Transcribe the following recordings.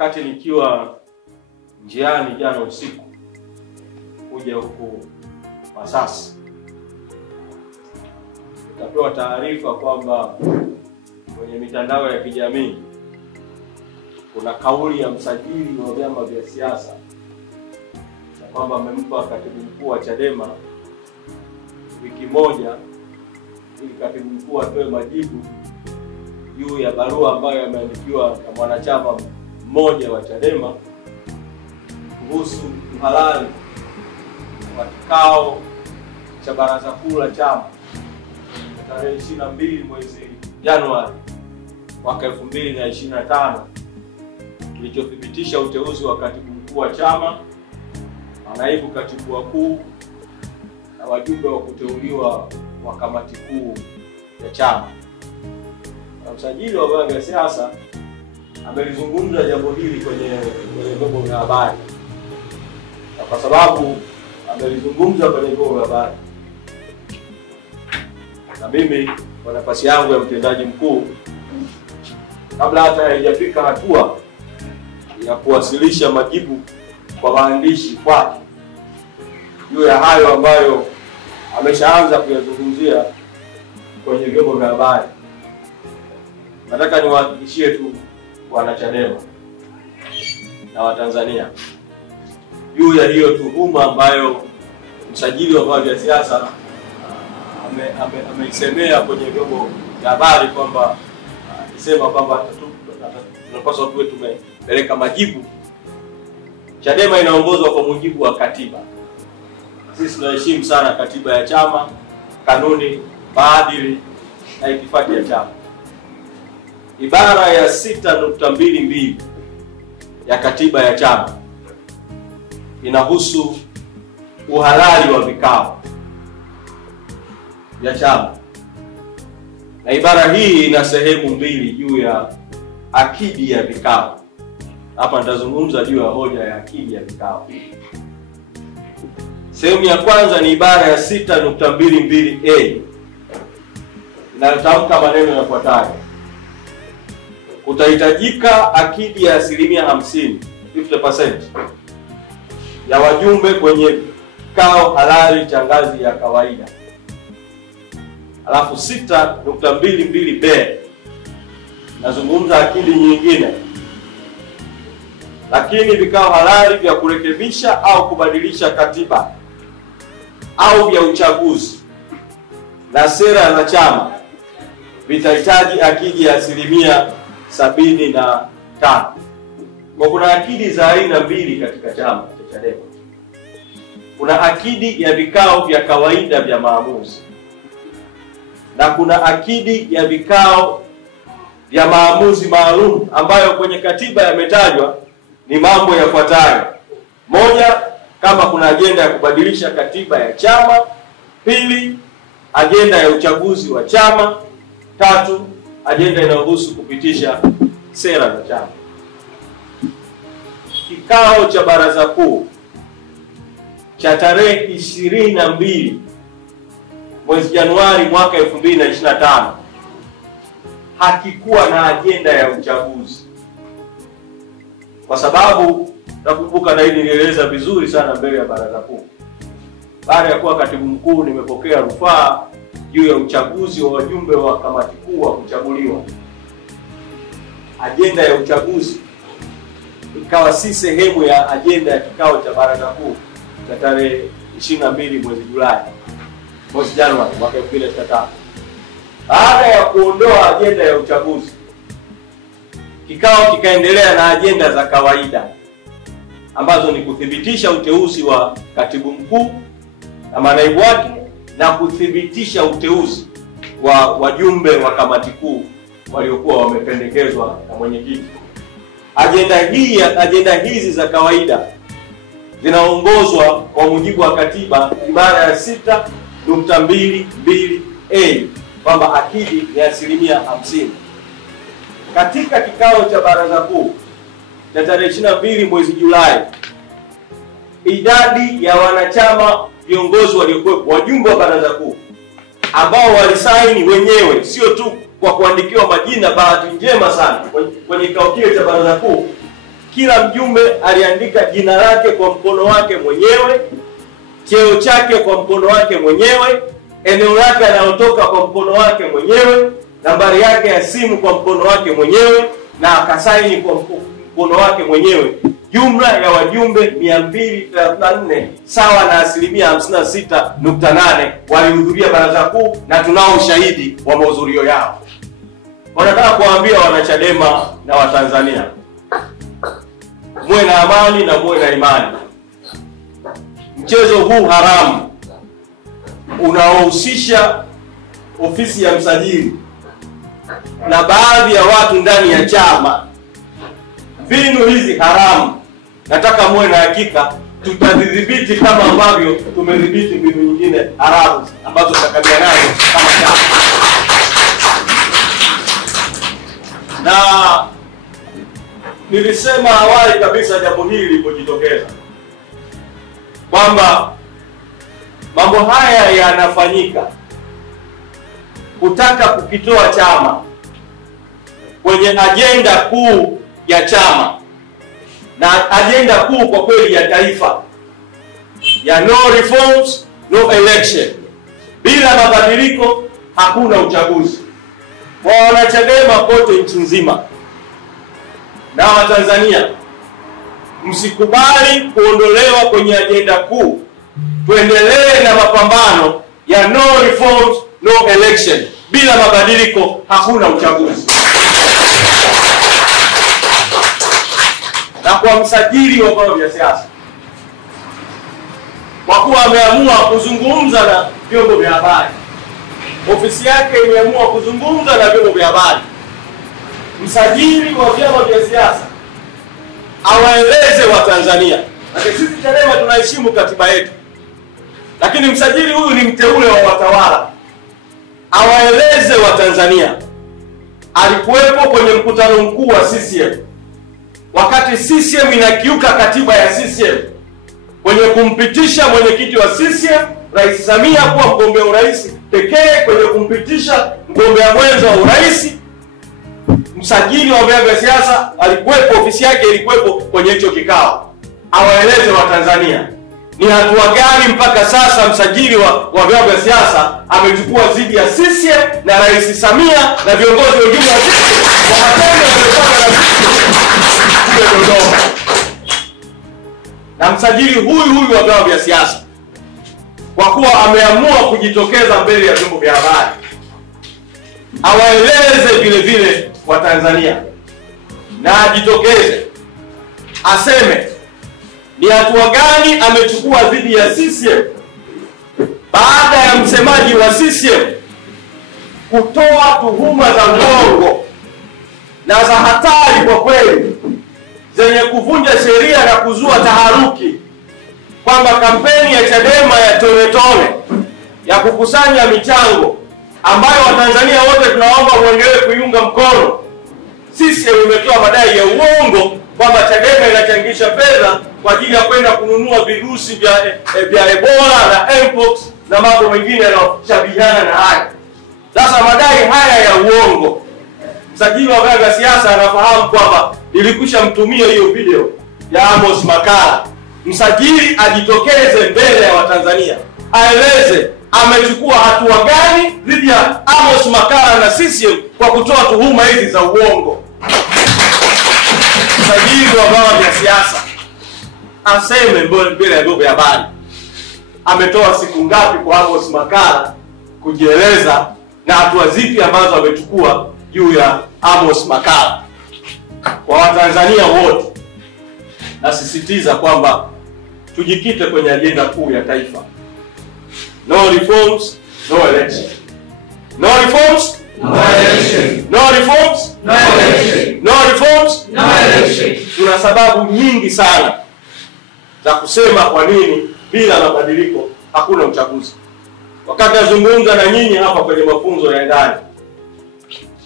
Wakati nikiwa njiani jana usiku kuja huku Masasi, nikapewa taarifa kwamba kwenye mitandao ya kijamii kuna kauli ya msajili wa vyama vya siasa na kwamba amempa katibu mkuu wa Chadema wiki moja ili katibu mkuu atoe majibu juu ya barua ambayo ameandikiwa na mwanachama mmoja wa Chadema kuhusu uhalali wa kikao cha baraza kuu la chama tarehe 22 mwezi Januari mwaka 2025 kilichothibitisha uteuzi wa katibu mkuu wa chama, naibu katibu wakuu na wajumbe wa kuteuliwa wa kamati kuu ya chama. Na msajili wa vyama vya siasa amelizungumza jambo hili kwenye vyombo vya habari. Na kwa sababu amelizungumza kwenye vyombo vya habari, na mimi kwa nafasi yangu ya mtendaji mkuu, kabla hata haijafika hatua ya kuwasilisha majibu kwa maandishi kwake juu ya hayo ambayo ameshaanza kuyazungumzia kwenye vyombo vya habari, nataka niwahakikishie tu wanachadema na Watanzania juu ya hiyo tuhuma ambayo msajili wa vyama vya siasa ameisemea kwenye vyombo vya habari kwamba alisema kwamba tunapaswa tuwe tumepeleka majibu. Chadema inaongozwa kwa mujibu wa katiba. Sisi tunaheshimu sana katiba ya chama, kanuni, maadili na itifaki ya chama. Ibara ya 6.22 ya katiba ya chama inahusu uhalali wa vikao vya chama, na ibara hii ina sehemu mbili juu ya akidi ya vikao. Hapa nitazungumza juu ya hoja ya akidi ya vikao. Sehemu ya kwanza ni ibara ya 6.22A inayotamka maneno yafuatayo: kutahitajika akidi ya 50% ya wajumbe kwenye kikao halali cha ngazi ya kawaida. Alafu 6.22B nazungumza akidi nyingine: lakini vikao halali vya kurekebisha au kubadilisha katiba au vya uchaguzi na sera za chama vitahitaji akidi ya 75%. Kwa kuna akidi za aina mbili katika chama cha Chadema. Kuna akidi ya vikao vya kawaida vya maamuzi na kuna akidi ya vikao vya maamuzi maalum ambayo kwenye katiba yametajwa ni mambo yafuatayo: moja, kama kuna agenda ya kubadilisha katiba ya chama; pili, agenda ya uchaguzi wa chama; tatu, agenda inayohusu kupitisha sera za chama. Kikao cha baraza kuu cha tarehe 22 mwezi Januari mwaka 2025 hakikuwa na agenda ya uchaguzi, kwa sababu nakumbuka na hili nieleza vizuri sana mbele ya baraza kuu. Baada ya kuwa katibu mkuu, nimepokea rufaa juu ya uchaguzi wa wajumbe wa kamati kuu wa kuchaguliwa. Agenda ya uchaguzi ikawa si sehemu ya agenda ya kikao cha baraza kuu cha tarehe 22 mwezi Januari mwaka 2025. Baada ya kuondoa agenda ya uchaguzi, kikao kikaendelea na agenda za kawaida ambazo ni kuthibitisha uteuzi wa katibu mkuu na manaibu wake na kuthibitisha uteuzi wa wajumbe wa kamati kuu waliokuwa wamependekezwa na mwenyekiti. Agenda hizi za kawaida zinaongozwa kwa mujibu wa katiba ibara ya 6.22A kwamba akidi ni 50%. Katika kikao cha baraza kuu cha tarehe 22 mwezi Julai, idadi ya wanachama viongozi waliokuwepo, wajumbe wa baraza kuu ambao walisaini wenyewe, sio tu kwa kuandikiwa majina, bahati njema sana kwenye kikao kile cha baraza kuu kila mjumbe aliandika jina lake kwa mkono wake mwenyewe, cheo chake kwa mkono wake mwenyewe, eneo lake analotoka kwa mkono wake mwenyewe, nambari yake ya simu kwa mkono wake mwenyewe, na akasaini kwa mkono wake mwenyewe. Jumla ya wajumbe 234 sawa na 56.8 walihudhuria baraza kuu, na tunao ushahidi wa mahudhurio yao. Wanataka kuwaambia wanachadema na Watanzania, muwe na amani na muwe na imani. Mchezo huu haramu unaohusisha ofisi ya msajili na baadhi ya watu ndani ya chama, mbinu hizi haramu, nataka muwe na hakika tutadhibiti kama ambavyo tumedhibiti mbinu nyingine haramu ambazo tutakabiliana nazo kama chama. Na nilisema awali kabisa jambo hili lilipojitokeza kwamba mambo haya yanafanyika kutaka kukitoa chama kwenye ajenda kuu ya chama, na ajenda kuu kwa kweli ya taifa ya no reforms no election, bila mabadiliko hakuna uchaguzi. Kwa wanachadema kote nchi nzima na Watanzania, msikubali kuondolewa kwenye ajenda kuu. Tuendelee na mapambano ya no reforms no election, bila mabadiliko hakuna uchaguzi. Na kwa msajili wa vyama vya siasa, kwa kuwa ameamua kuzungumza na vyombo vya habari, ofisi yake imeamua kuzungumza na vyombo vya habari, msajili wa vyama vya siasa awaeleze Watanzania. Sisi Chadema tunaheshimu katiba yetu, lakini msajili huyu ni mteule wa watawala. Awaeleze Watanzania alikuwepo kwenye mkutano mkuu wa CCM wakati CCM inakiuka katiba ya CCM kwenye kumpitisha mwenyekiti wa CCM Rais Samia kuwa mgombea urais pekee, kwenye kumpitisha mgombea mwenza wa urais. Msajili wa vyama vya siasa alikuwepo, ofisi yake ilikuwepo kwenye hicho kikao. Awaeleze Watanzania ni hatua gani mpaka sasa msajili wa vyama vya siasa amechukua dhidi ya CCM na Rais Samia na viongozi wengine wa CCM kwa matendo yaliyofanywa na Dodoma. Na msajili huyu wa vyama vya siasa, kwa kuwa ameamua kujitokeza mbele ya vyombo vya habari, awaeleze vile vile Watanzania na ajitokeze aseme ni hatua gani amechukua dhidi ya CCM baada ya msemaji wa CCM kutoa tuhuma za uongo na za hatari kwa kweli, zenye kuvunja sheria na kuzua taharuki, kwamba kampeni ya Chadema ya tone tone ya kukusanya michango ambayo Watanzania wote tunaomba muendelee kuiunga mkono, CCM imetoa madai ya uongo kwamba Chadema inachangisha fedha kwa ajili ya kwenda kununua virusi vya Ebola na Mpox na mambo mengine yanayoshabihiana na haya. Sasa madai haya ya uongo, msajili wa vyama vya siasa anafahamu kwamba nilikwisha mtumia hiyo video ya Amos Makala. Msajili ajitokeze mbele ya Watanzania aeleze amechukua hatua gani dhidi ya Amos Makala na CCM kwa kutoa tuhuma hizi za uongo. Msajili wa vyama vya siasa aseme mbele ya vyombo vya habari ametoa siku ngapi kwa Amos Makala kujieleza na hatua zipi ambazo amechukua juu ya Amos Makala. Kwa Watanzania wote nasisitiza kwamba tujikite kwenye ajenda kuu ya taifa. No reforms, no election. No reforms, no election. No reforms, no election. No reforms, no election. Tuna sababu nyingi sana za kusema kwa nini bila mabadiliko hakuna uchaguzi. Wakati nazungumza na nyinyi hapa kwenye mafunzo ya ndani,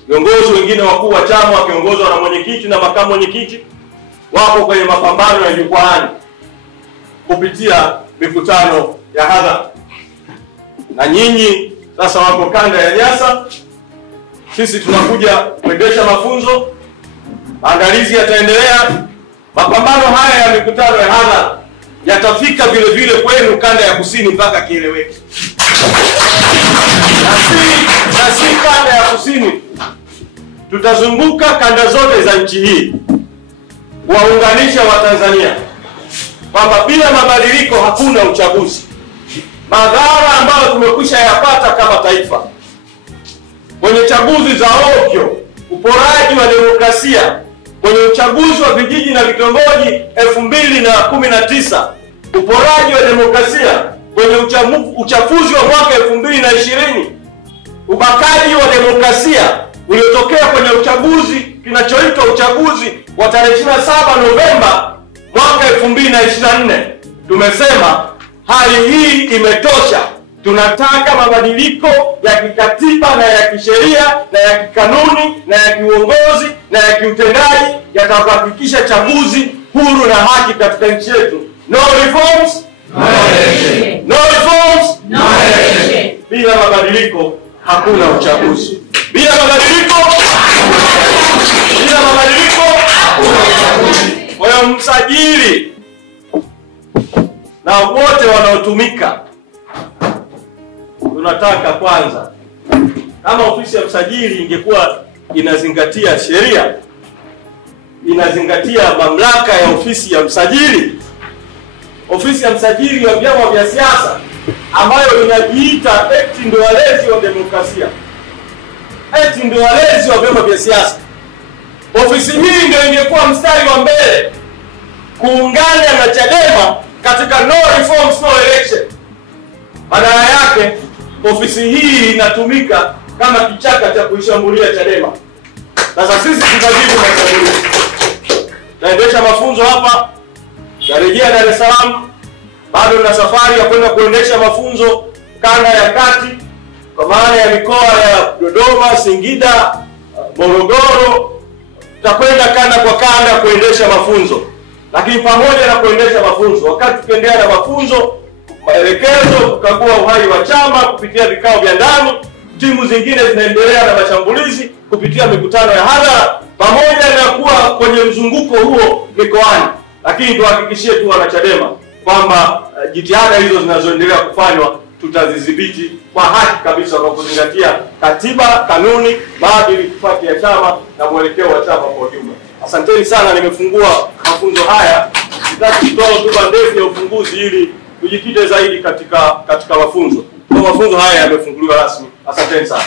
viongozi wengine wakuu wa chama wakiongozwa na mwenyekiti na makamu mwenyekiti wako kwenye mapambano ya jukwaani kupitia mikutano ya hadhara. Na nyinyi sasa wako kanda ya Nyasa, sisi tunakuja kuendesha mafunzo. Maandalizi yataendelea Mapambano haya ya mikutano ya hadhara yatafika vile vile kwenu kanda ya kusini mpaka kieleweke. Na si kanda ya kusini. Tutazunguka kanda zote za nchi hii kuwaunganisha Watanzania kwamba bila mabadiliko hakuna uchaguzi. Madhara ambayo tumekwisha yapata kama taifa kwenye chaguzi za ovyo, uporaji wa demokrasia kwenye uchaguzi wa vijiji na vitongoji 2019, uporaji wa demokrasia kwenye uchafuzi wa mwaka 2020, ubakaji wa demokrasia uliotokea kwenye uchaguzi kinachoitwa uchaguzi wa tarehe 27 Novemba mwaka 2024. Tumesema hali hii imetosha. Tunataka mabadiliko ya kikatiba na ya kisheria na ya kikanuni na ya kiuongozi na ya kiutendaji yatakayohakikisha chaguzi huru na haki katika nchi yetu. No reforms, no election. No reforms, no election. Bila mabadiliko hakuna uchaguzi. Bila mabadiliko hakuna uchaguzi. Kwa hiyo msajili na wote wanaotumika, tunataka kwanza, kama ofisi ya msajili ingekuwa inazingatia sheria, inazingatia mamlaka ya ofisi ya msajili, ofisi ya msajili wa vyama vya siasa ambayo inajiita eti ndio walezi wa demokrasia, eti ndio walezi wa vyama vya siasa, ofisi hii ndio ingekuwa mstari wa mbele kuungana na Chadema katika no reforms no election. Badala yake ofisi hii inatumika kama kichaka cha kuishambulia Chadema. Sasa sisi tutajibu mashambulizi. Naendesha mafunzo hapa, narejea Dar es Salaam, bado na safari ya kwenda kuendesha mafunzo kanda ya kati, kwa maana ya mikoa ya Dodoma, Singida, Morogoro. Tutakwenda kanda kwa kanda kuendesha mafunzo. Lakini pamoja na kuendesha mafunzo, wakati tukiendelea na mafunzo, maelekezo, kukagua uhai wa chama kupitia vikao vya ndani, timu zingine zinaendelea na mashambulizi kupitia mikutano ya hadhara, pamoja na kuwa kwenye mzunguko huo mikoani. Lakini tuhakikishie tu wana Chadema kwamba jitihada hizo zinazoendelea kufanywa tutazidhibiti kwa haki kabisa kwa kuzingatia katiba, kanuni, maadili, itifaki ya chama na mwelekeo wa chama kwa ujumla. Asanteni sana, nimefungua mafunzo haya. Sitaki kutoa hotuba ndefu ya ufunguzi ili tujikite zaidi katika mafunzo. Kwa mafunzo haya yamefunguliwa rasmi. Asanteni sana.